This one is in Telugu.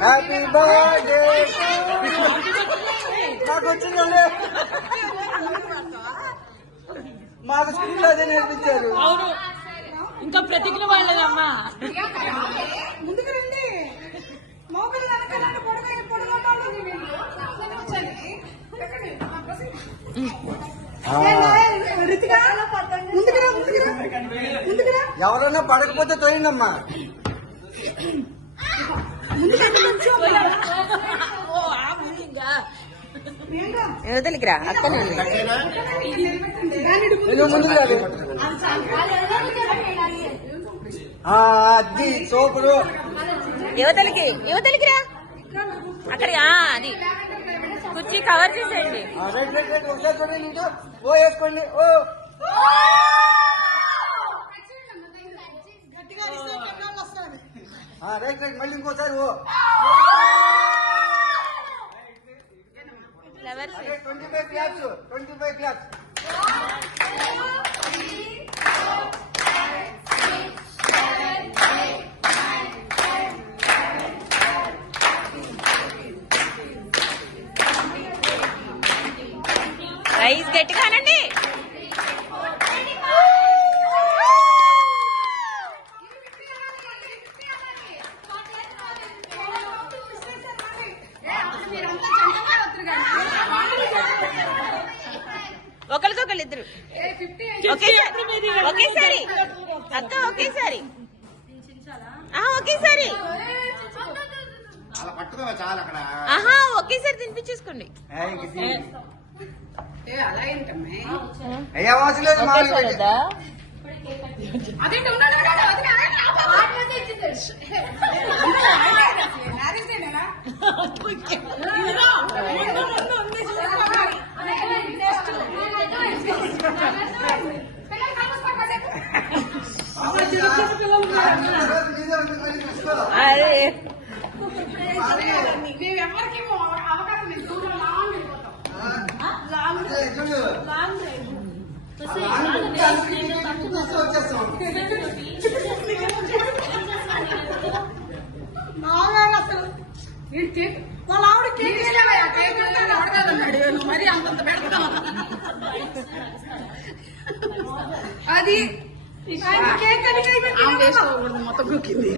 హ్యాపీ బర్త్డే నాకు వచ్చిందండి. మాకు స్కూల్లో అదే నేర్పించారు. అవును, ఇంకా ప్రతిజ్ఞ వాళ్ళదమ్మా. ముందుకు రండి. మోకలు వెనకాలంటే ఎవరన్నా పడకపోతే తోయిందమ్మా. యువతలికిరా అక్కనే ముందుకు రాదు. అది సోపుడు యువతలికిరా అక్కడ అది కుర్చీ కవర్ చేసేయండి. రైట్ రైట్ రైట్ ఒకసారి చూడండి. ఓ వేసుకోండి. ఓ రైట్ రైట్ మళ్ళీ ఇంకోసారి. ఓ 25 క్లాప్స్ 25 క్లాప్స్. రైస్ గట్టిగానండి. ఒకరికొకరు ఇద్దరు ఒకేసారి అత్త ఒకేసారి ఒకేసారి ఆహా ఒకేసారి తినిపించేసుకోండి. అయ్యా అవసరం లేదు. ఒకేసారిదా? అదే మేమెవరికి అవకాశం వాళ్ళ ఆవిడ కేక్ మరి అంతంత పెడతా అది కేక్ మొత్తం కుక్కింది.